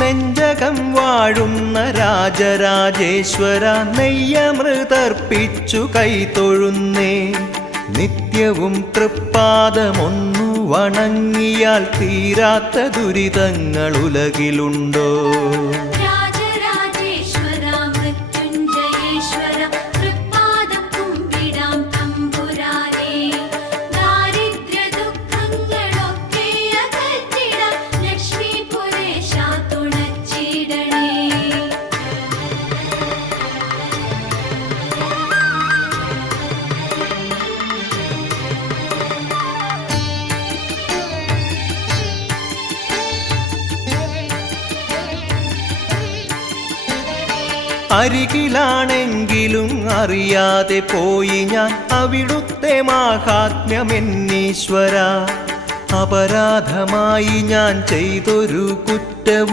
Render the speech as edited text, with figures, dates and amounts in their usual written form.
നെഞ്ചകം വാഴുന്ന രാജരാജേശ്വര നെയ്യമൃതർപ്പിച്ചു കൈതൊഴുന്നേ. നിത്യവും തൃപ്പാദമൊന്നു വണങ്ങിയാൽ തീരാത്ത ദുരിതങ്ങൾ ഉലകിലുണ്ടോ? അരികിലാണെങ്കിലും അറിയാതെ പോയി ഞാൻ അവിടുത്തെ മാഹാത്മ്യമെന്നീശ്വര. അപരാധമായി ഞാൻ ചെയ്തൊരു കുറ്റവും